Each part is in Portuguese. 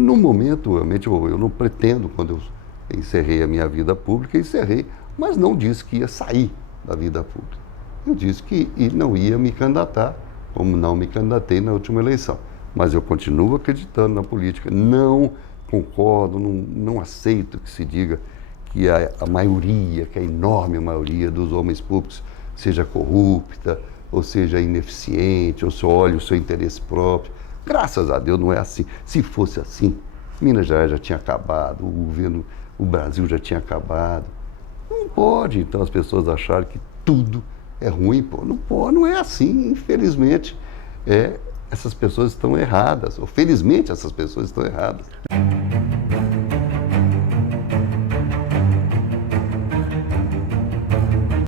no momento, realmente, eu não pretendo, quando eu encerrei a minha vida pública, encerrei, mas não disse que ia sair da vida pública. Eu disse que não ia me candidatar, como não me candidatei na última eleição. Mas eu continuo acreditando na política. Não concordo, não aceito que se diga que a maioria, que a enorme maioria dos homens públicos seja corrupta, ou seja ineficiente, ou só olhe o seu interesse próprio. Graças a Deus não é assim. Se fosse assim, Minas Gerais já tinha acabado, o Brasil já tinha acabado. Não pode, então, as pessoas acharem que tudo é ruim, pô. Não pode, não é assim, infelizmente. Essas pessoas estão erradas, ou felizmente essas pessoas estão erradas.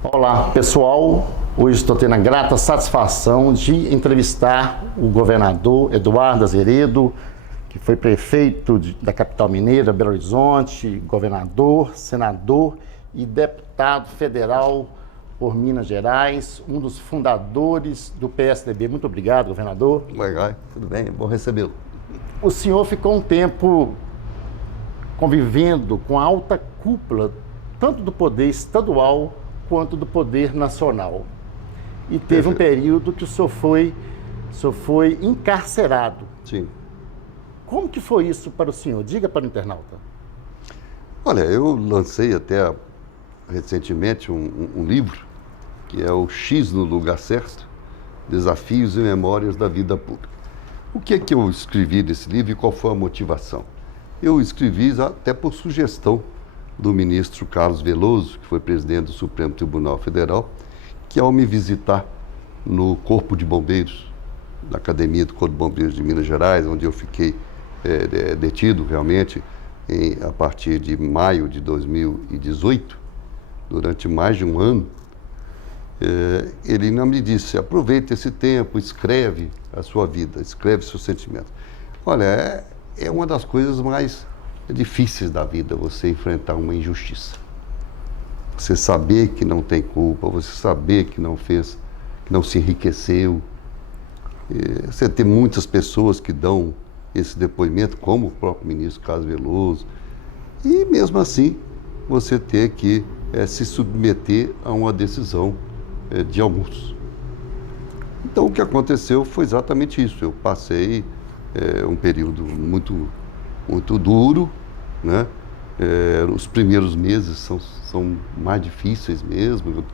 Olá, pessoal. Hoje estou tendo a grata satisfação de entrevistar o governador Eduardo Azeredo, que foi prefeito da capital mineira, Belo Horizonte, governador, senador e deputado federal por Minas Gerais, um dos fundadores do PSDB. Muito obrigado, governador. Legal, tudo bem, bom recebê-lo. O senhor ficou um tempo convivendo com a alta cúpula, tanto do poder estadual quanto do poder nacional. E teve um período que o senhor foi encarcerado. Sim. Como que foi isso para o senhor? Diga para o internauta. Olha, eu lancei até recentemente um livro, que é o X no Lugar Certo, Desafios e Memórias da Vida Pública. O que é que eu escrevi nesse livro e qual foi a motivação? Eu escrevi até por sugestão do ministro Carlos Veloso, que foi presidente do Supremo Tribunal Federal, que ao me visitar no Corpo de Bombeiros, na Academia do Corpo de Bombeiros de Minas Gerais, onde eu fiquei detido realmente a partir de maio de 2018, durante mais de um ano, ele não me disse: aproveite esse tempo, escreve a sua vida, escreve seus sentimentos. Olha, é uma das coisas mais difíceis da vida, você enfrentar uma injustiça. Você saber que não tem culpa, você saber que não fez, que não se enriqueceu. Você ter muitas pessoas que dão esse depoimento, como o próprio ministro Carlos Veloso, e mesmo assim você ter que se submeter a uma decisão de alguns. Então o que aconteceu foi exatamente isso. Eu passei um período muito duro, né? Os primeiros meses são mais difíceis mesmo.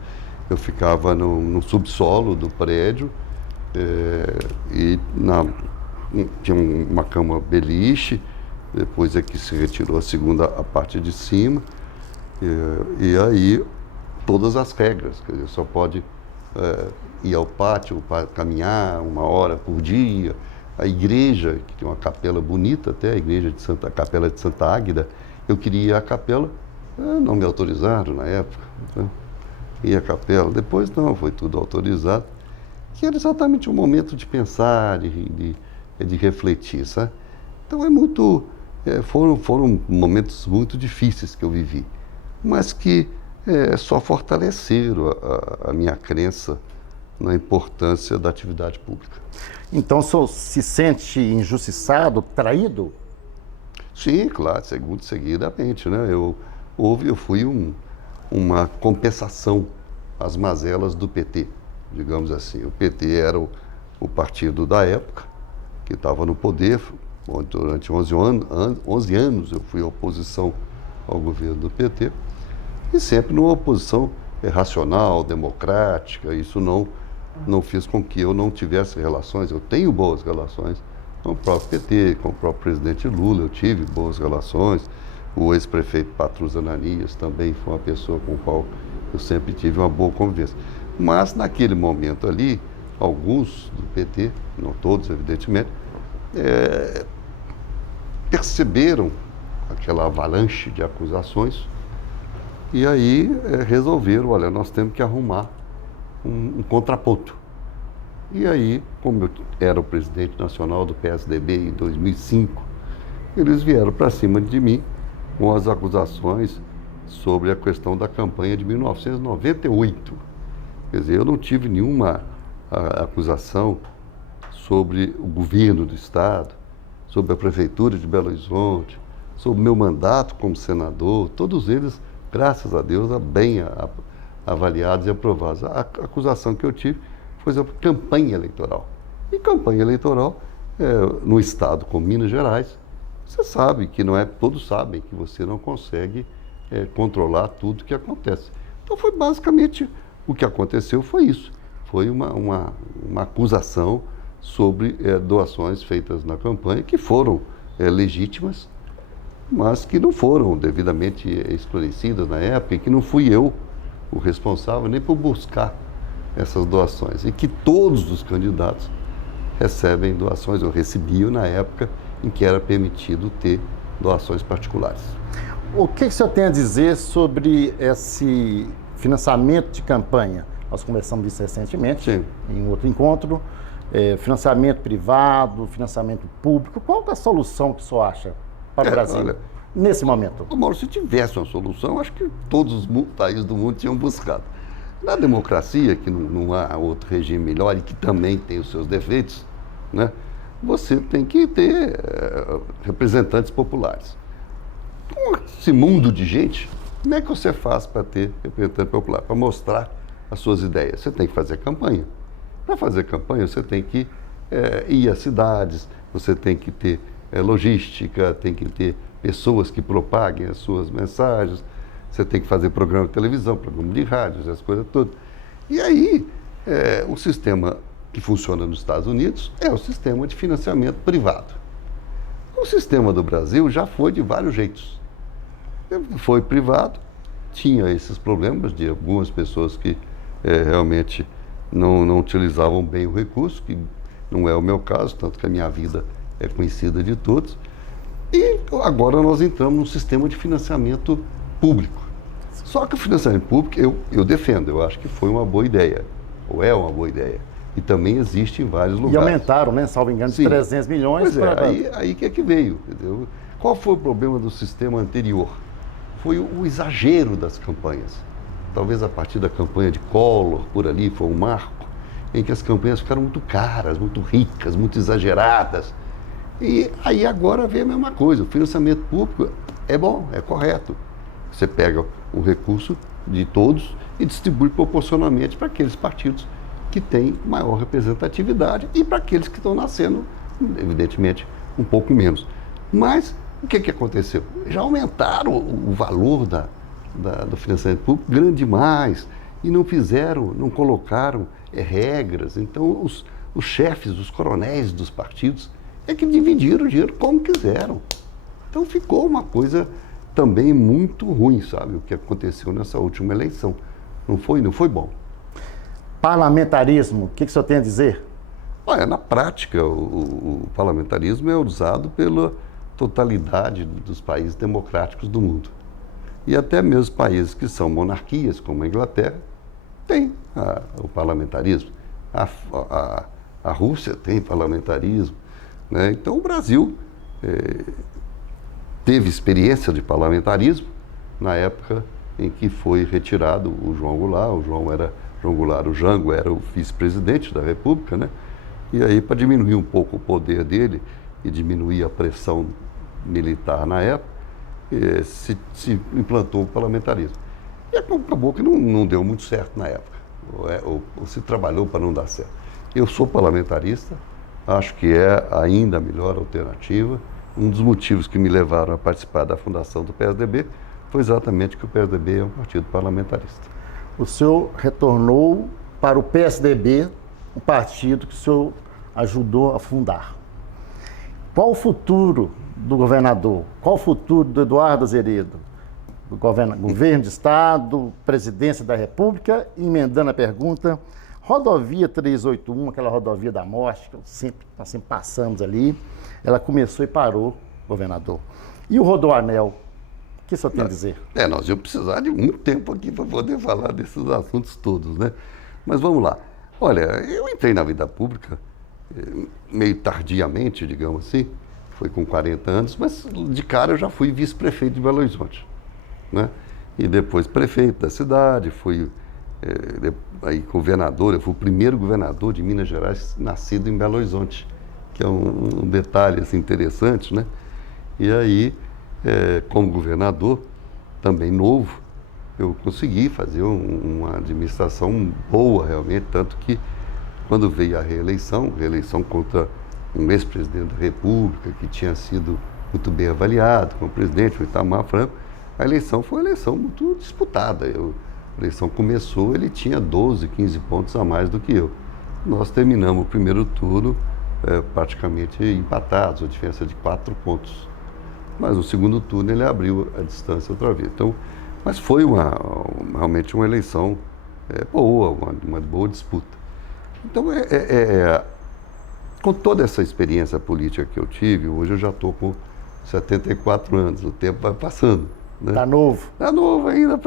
Eu ficava no subsolo do prédio e tinha uma cama beliche, depois é que se retirou a parte de cima, e aí todas as regras, quer dizer, só pode ir ao pátio para caminhar 1 hora por dia. A igreja, que tem uma capela bonita até, a Capela de Santa Águida, eu queria ir à capela, não me autorizaram na época, né? Ir à capela, depois não, foi tudo autorizado, que era exatamente o momento de pensar, de refletir, sabe? Então foram momentos muito difíceis que eu vivi, mas que só fortaleceram a minha crença na importância da atividade pública. Então o senhor se sente injustiçado, traído? Sim, claro, seguidamente, né? Eu fui uma compensação às mazelas do PT, digamos assim. O PT era o partido da época, que estava no poder. Durante 11 anos eu fui oposição ao governo do PT, e sempre numa oposição racional, democrática. Isso não fez com que eu não tivesse relações. Eu tenho boas relações com o próprio PT, com o próprio presidente Lula, eu tive boas relações. O ex-prefeito Patrus Ananias também foi uma pessoa com a qual eu sempre tive uma boa convivência. Mas naquele momento ali, alguns do PT, não todos evidentemente, perceberam aquela avalanche de acusações e aí resolveram: olha, nós temos que arrumar um contraponto. E aí, como eu era o presidente nacional do PSDB em 2005, eles vieram para cima de mim com as acusações sobre a questão da campanha de 1998. Quer dizer, eu não tive nenhuma acusação sobre o governo do Estado, sobre a Prefeitura de Belo Horizonte, sobre o meu mandato como senador, todos eles, graças a Deus, bem avaliados e aprovados. A acusação que eu tive foi sobre campanha eleitoral. E campanha eleitoral, no estado como Minas Gerais, você sabe que não é, todos sabem que você não consegue controlar tudo que acontece. Então foi basicamente o que aconteceu, foi isso. Foi uma acusação sobre doações feitas na campanha, que foram legítimas, mas que não foram devidamente esclarecidas na época, e que não fui eu o responsável nem por buscar essas doações. E que todos os candidatos recebem doações, ou recebiam na época em que era permitido ter doações particulares. O que o senhor tem a dizer sobre esse financiamento de campanha? Nós conversamos disso recentemente, Sim. em outro encontro. Financiamento privado, financiamento público. Qual é a solução que o senhor acha para o Brasil, olha, nesse momento? Mauro, se tivesse uma solução, acho que todos os países do mundo tinham buscado. Na democracia, que não há outro regime melhor e que também tem os seus defeitos, né, você tem que ter representantes populares. Com esse mundo de gente, como é que você faz para ter representante popular? Para mostrar as suas ideias? Você tem que fazer campanha. Para fazer campanha, você tem que ir às cidades, você tem que ter logística, tem que ter pessoas que propaguem as suas mensagens, você tem que fazer programa de televisão, programa de rádio, essas coisas todas. E aí, o sistema que funciona nos Estados Unidos é o sistema de financiamento privado. O sistema do Brasil já foi de vários jeitos. Foi privado, tinha esses problemas de algumas pessoas que realmente não utilizavam bem o recurso, que não é o meu caso, tanto que a minha vida é conhecida de todos. E agora nós entramos num sistema de financiamento público. Só que o financiamento público eu defendo, eu acho que foi uma boa ideia, ou é uma boa ideia. E também existe em vários lugares. E aumentaram, né, salvo engano, de 300 milhões. Pois aí que é que veio. Entendeu? Qual foi o problema do sistema anterior? Foi o exagero das campanhas. Talvez a partir da campanha de Collor, por ali, foi um marco, em que as campanhas ficaram muito caras, muito ricas, muito exageradas. E aí agora vem a mesma coisa. O financiamento público é bom, é correto. Você pega o recurso de todos e distribui proporcionalmente para aqueles partidos que têm maior representatividade e para aqueles que estão nascendo, evidentemente, um pouco menos. Mas o que aconteceu? Já aumentaram o valor do financiamento público grande demais e não colocaram regras. Então os chefes, os coronéis dos partidos é que dividiram o dinheiro como quiseram. Então ficou uma coisa também muito ruim, sabe, o que aconteceu nessa última eleição. Não foi bom. Parlamentarismo, o que o senhor tem a dizer? Olha, na prática, o parlamentarismo é usado pela totalidade dos países democráticos do mundo. E até mesmo países que são monarquias, como a Inglaterra, tem o parlamentarismo. A Rússia tem parlamentarismo, né? Então o Brasil teve experiência de parlamentarismo na época em que foi retirado o João Goulart. João Goulart, o Jango, era o vice-presidente da República, né? E aí, para diminuir um pouco o poder dele e diminuir a pressão militar na época, se implantou o parlamentarismo. E acabou que não deu muito certo na época, ou se trabalhou para não dar certo. Eu sou parlamentarista, acho que é ainda a melhor alternativa. Um dos motivos que me levaram a participar da fundação do PSDB foi exatamente que o PSDB é um partido parlamentarista. O senhor retornou para o PSDB, um partido que o senhor ajudou a fundar. Qual o futuro do governador? Qual o futuro do Eduardo Azeredo? Do governo de Estado, presidência da República? Emendando a pergunta, rodovia 381, aquela rodovia da morte, que nós sempre passamos ali, ela começou e parou, governador. E o Rodoanel? O que o senhor tem a dizer? Nós íamos precisar de muito tempo aqui para poder falar desses assuntos todos, né? Mas vamos lá. Olha, eu entrei na vida pública meio tardiamente, digamos assim, foi com 40 anos, mas de cara eu já fui vice-prefeito de Belo Horizonte, né? E depois prefeito da cidade, fui aí governador, eu fui o primeiro governador de Minas Gerais nascido em Belo Horizonte, que é um detalhe assim, interessante, né? E aí, como governador, também novo, eu consegui fazer uma administração boa realmente, tanto que quando veio a reeleição contra um ex-presidente da República, que tinha sido muito bem avaliado como presidente, o Itamar Franco, a eleição foi uma eleição muito disputada. A eleição começou, ele tinha 12, 15 pontos a mais do que eu. Nós terminamos o primeiro turno praticamente empatados, a diferença de 4 pontos. Mas no segundo turno ele abriu a distância outra vez. Então, mas foi realmente uma eleição boa, uma boa disputa. Então, com toda essa experiência política que eu tive, hoje eu já estou com 74 anos, o tempo vai passando. Né? Tá novo. Tá novo ainda.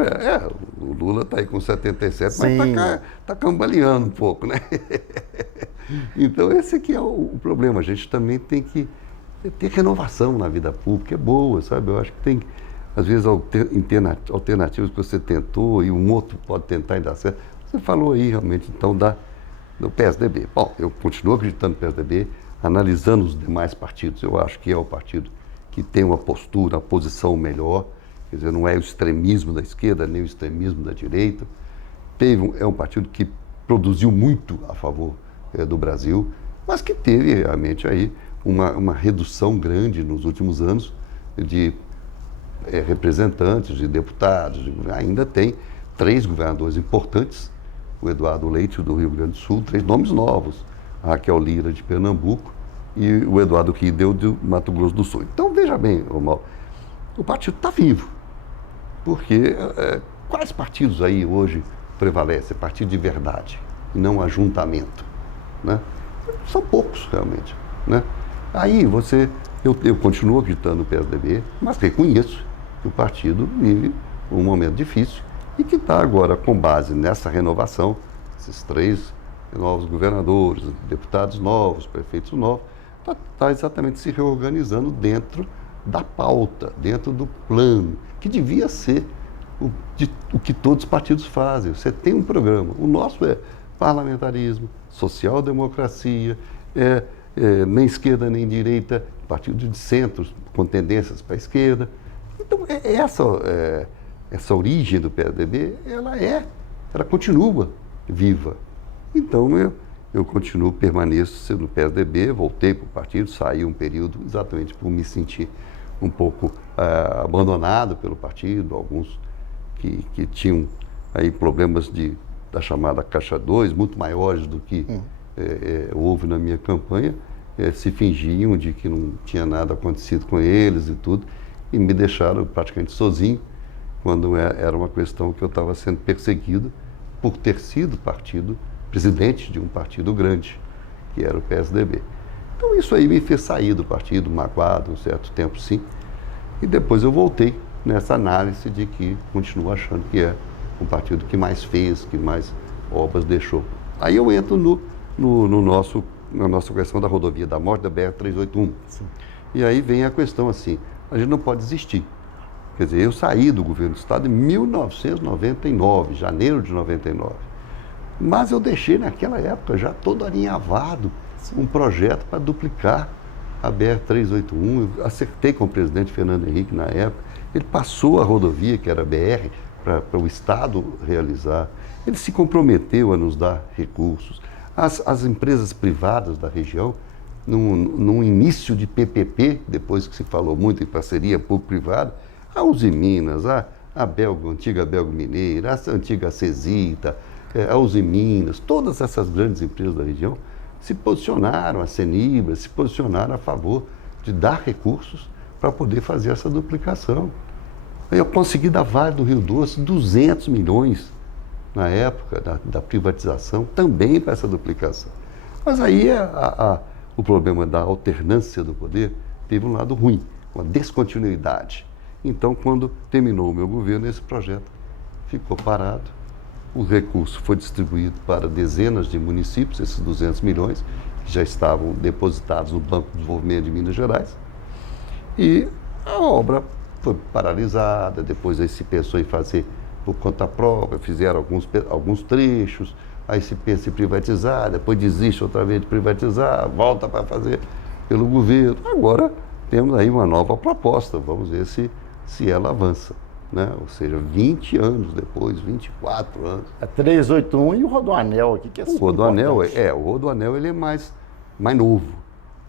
O Lula está aí com 77, Sim. mas tá cambaleando um pouco, né? Então, esse aqui é o problema. A gente também tem que ter renovação na vida pública, é boa, sabe? Eu acho que tem, às vezes, alternativas que você tentou e um outro pode tentar e dar certo. Você falou aí, realmente, então, do PSDB. Bom, eu continuo acreditando no PSDB, analisando os demais partidos. Eu acho que é o partido que tem uma postura, uma posição melhor. Quer dizer, não é o extremismo da esquerda, nem o extremismo da direita. É um partido que produziu muito a favor do Brasil, mas que teve realmente aí uma redução grande nos últimos anos de representantes, de deputados. Ainda tem 3 governadores importantes, o Eduardo Leite, do Rio Grande do Sul, 3 nomes novos, a Raquel Lira, de Pernambuco, e o Eduardo Riedel, do Mato Grosso do Sul. Então, veja bem, Romualdo, o partido está vivo, porque quais partidos aí hoje prevalecem? Partido de verdade, e não ajuntamento, né? São poucos, realmente, né? Aí eu continuo acreditando no PSDB, mas reconheço que o partido vive um momento difícil e que está agora, com base nessa renovação, esses 3 novos governadores, deputados novos, prefeitos novos, está exatamente se reorganizando dentro da pauta, dentro do plano, que devia ser o que todos os partidos fazem. Você tem um programa, o nosso é parlamentarismo, social-democracia, nem esquerda nem direita, partido de centro, com tendências para a esquerda. Então, essa origem do PSDB, ela continua viva. Então, eu continuo, permaneço no PSDB, voltei para o partido, saí um período exatamente por me sentir um pouco abandonado pelo partido, alguns que tinham aí problemas da chamada Caixa 2, muito maiores do que houve na minha campanha, se fingiam de que não tinha nada acontecido com eles e tudo, e me deixaram praticamente sozinho, quando era uma questão que eu estava sendo perseguido por ter sido presidente de um partido grande, que era o PSDB. Então isso aí me fez sair do partido, magoado um certo tempo, sim, e depois eu voltei nessa análise de que continuo achando que é um partido que mais fez, que mais obras deixou. Aí eu entro na nossa questão da rodovia da morte, da BR-381. Sim. E aí vem a questão assim, a gente não pode desistir. Quer dizer, eu saí do governo do Estado em 1999, janeiro de 99. Mas eu deixei naquela época já todo alinhavado um projeto para duplicar a BR-381. Eu acertei com o presidente Fernando Henrique na época. Ele passou a rodovia, que era a BR, para o Estado realizar. Ele se comprometeu a nos dar recursos. As empresas privadas da região, num início de PPP, depois que se falou muito em parceria público-privada, a Uzi Minas, a antiga Belgo Mineira, a antiga Cesita, a Uzi Minas, todas essas grandes empresas da região se posicionaram, a Cenibra, se posicionaram a favor de dar recursos para poder fazer essa duplicação. Eu consegui da Vale do Rio Doce 200 milhões na época da privatização, também para essa duplicação. Mas aí o problema da alternância do poder teve um lado ruim, uma descontinuidade. Então, quando terminou o meu governo, esse projeto ficou parado. O recurso foi distribuído para dezenas de municípios, esses 200 milhões, que já estavam depositados no Banco de Desenvolvimento de Minas Gerais. E a obra foi paralisada, depois aí se pensou em fazer por conta própria, fizeram alguns trechos, aí se pensa em privatizar, depois desiste outra vez de privatizar, volta para fazer pelo governo. Agora temos aí uma nova proposta, vamos ver se ela avança, né? Ou seja, 20 anos depois, 24 anos. É 381 e o Rodoanel aqui, que é O super Rodoanel, importante. o Rodoanel ele é mais novo,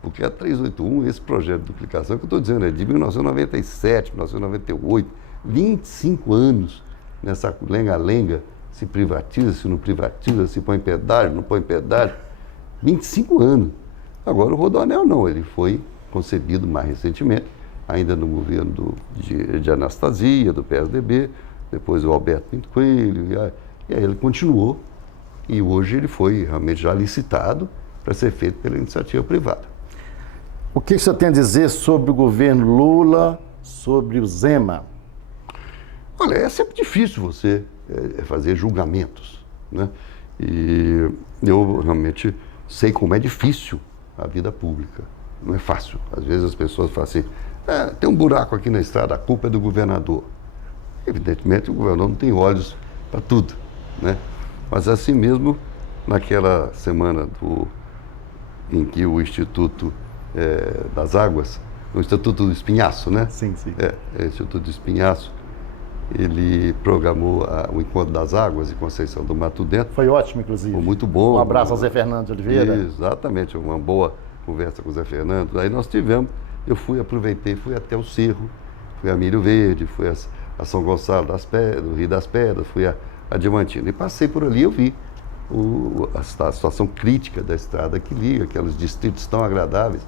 porque a 381, esse projeto de duplicação que eu estou dizendo, é de 1997, 1998, 25 anos nessa lenga-lenga, se privatiza, se não privatiza, se põe pedágio, não põe pedágio, 25 anos. Agora o Rodoanel não, ele foi concebido mais recentemente, ainda no governo de Anastasia, do PSDB, depois o Alberto Pinto Coelho, e aí ele continuou, e hoje ele foi realmente já licitado para ser feito pela iniciativa privada. O que você tem a dizer sobre o governo Lula, sobre o Zema? Olha, é sempre difícil você fazer julgamentos, né? E eu realmente sei como é difícil a vida pública. Não é fácil. Às vezes as pessoas falam assim, tem um buraco aqui na estrada, a culpa é do governador. Evidentemente o governador não tem olhos para tudo, né? Mas assim mesmo, naquela semana em que o Instituto das Águas, o Instituto do Espinhaço, né? Sim, sim. O Instituto do Espinhaço, ele programou o Encontro das Águas em Conceição do Mato Dentro. Foi ótimo, inclusive. Foi muito bom. Um abraço ao Zé Fernando de Oliveira. Exatamente, uma boa conversa com o Zé Fernando. Aí nós tivemos, aproveitei, fui até o Cerro, fui a Milho Verde, fui a São Gonçalo do Rio das Pedras, fui a Diamantina. E passei por ali, eu vi a situação crítica da estrada que liga, aqueles distritos tão agradáveis,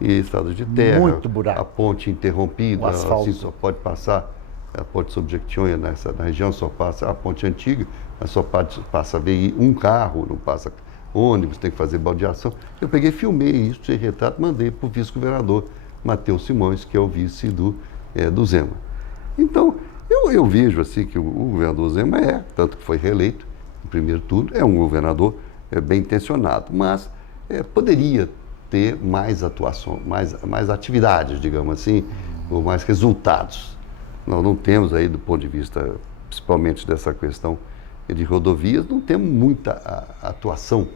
e estradas de terra, muito buraco, a ponte interrompida, assim, só pode passar, a ponte sobre Jequitinhonha, na região só passa a ponte antiga, mas só passa um carro, não passa ônibus, tem que fazer baldeação. Eu peguei, filmei isso, tirei retrato, mandei para o vice-governador Matheus Simões, que é o vice do Zema. Então, eu vejo assim que o governador Zema tanto que foi reeleito no primeiro turno, é um governador bem intencionado, mas poderia ter mais atuação, mais atividades, digamos assim, ou mais resultados. Nós não temos aí, do ponto de vista, principalmente dessa questão de rodovias, não temos muita atuação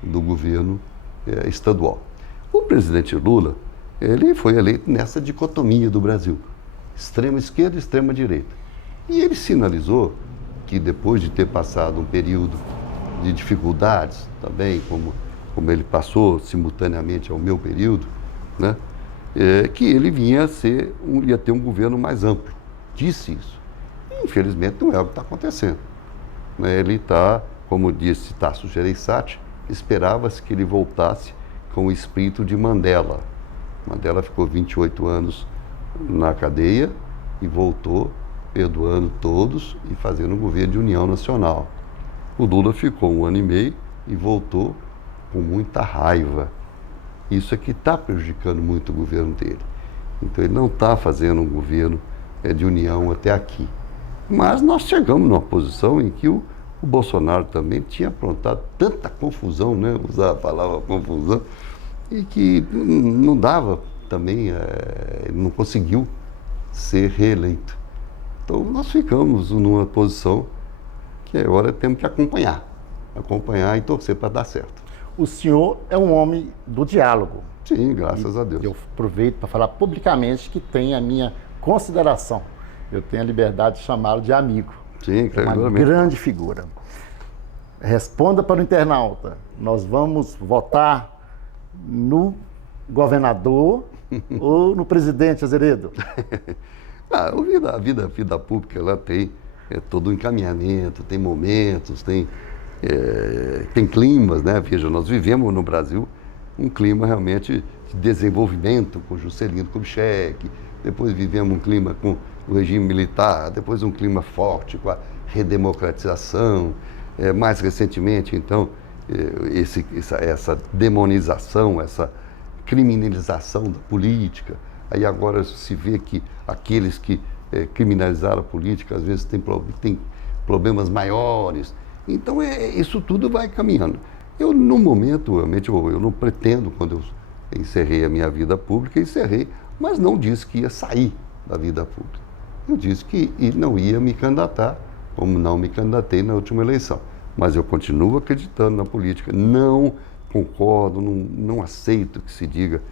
do governo estadual. O presidente Lula, ele foi eleito nessa dicotomia do Brasil, extrema esquerda e extrema direita. E ele sinalizou que depois de ter passado um período de dificuldades também, como ele passou simultaneamente ao meu período, né, que ele ia ter um governo mais amplo. Disse isso. E, infelizmente, não é o que está acontecendo. Ele está, como disse Tasso Gereissati, esperava-se que ele voltasse com o espírito de Mandela. Mandela ficou 28 anos na cadeia e voltou perdoando todos e fazendo um governo de união nacional. O Lula ficou 1 ano e meio e voltou com muita raiva. Isso é que está prejudicando muito o governo dele. Então ele não está fazendo um governo de união até aqui. Mas nós chegamos numa posição em que o Bolsonaro também tinha aprontado tanta confusão, né? Usar a palavra confusão, e que não dava também, não conseguiu ser reeleito. Então nós ficamos numa posição que agora temos que acompanhar e torcer para dar certo. O senhor é um homem do diálogo. Sim, graças a Deus. Eu aproveito para falar publicamente que tem a minha consideração. Eu tenho a liberdade de chamá-lo de amigo. Sim, é uma grande figura. Responda para o internauta. Nós vamos votar no governador ou no presidente Azeredo? A vida pública ela tem todo um encaminhamento, tem momentos, tem climas, né? Veja, nós vivemos no Brasil um clima realmente de desenvolvimento com Juscelino Kubitschek, depois vivemos um clima com o regime militar, depois um clima forte com a redemocratização, mais recentemente, então, essa demonização, essa criminalização da política. Aí agora se vê que aqueles que criminalizaram a política às vezes têm problemas maiores. Então, isso tudo vai caminhando. Eu, no momento, realmente, eu não pretendo, quando eu encerrei a minha vida pública, mas não disse que ia sair da vida pública. Eu disse que não ia me candidatar, como não me candidatei na última eleição. Mas eu continuo acreditando na política. Não concordo, não aceito que se diga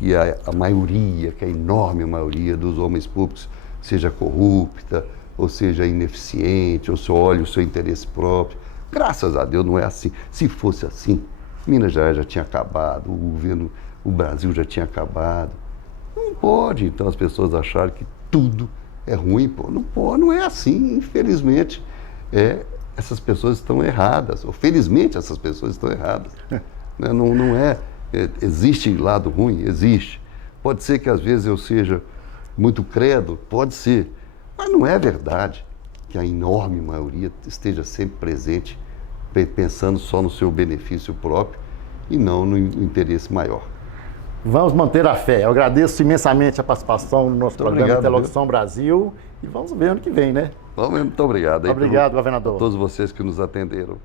que a maioria, que a enorme maioria dos homens públicos seja corrupta, ou seja ineficiente, ou só olhe o seu interesse próprio. Graças a Deus não é assim. Se fosse assim, Minas Gerais já tinha acabado, o Brasil já tinha acabado. Não pode, então, as pessoas acharem que tudo é ruim, pô. Não pode, não é assim, infelizmente. Essas pessoas estão erradas, ou felizmente essas pessoas estão erradas. Não é, existe lado ruim? Existe. Pode ser que às vezes eu seja muito credo, pode ser, mas não é verdade que a enorme maioria esteja sempre presente, pensando só no seu benefício próprio e não no interesse maior. Vamos manter a fé. Eu agradeço imensamente a participação no nosso programa obrigado, Interlocução Brasil e vamos ver ano que vem, né? Muito obrigado. Obrigado, governador. A todos vocês que nos atenderam.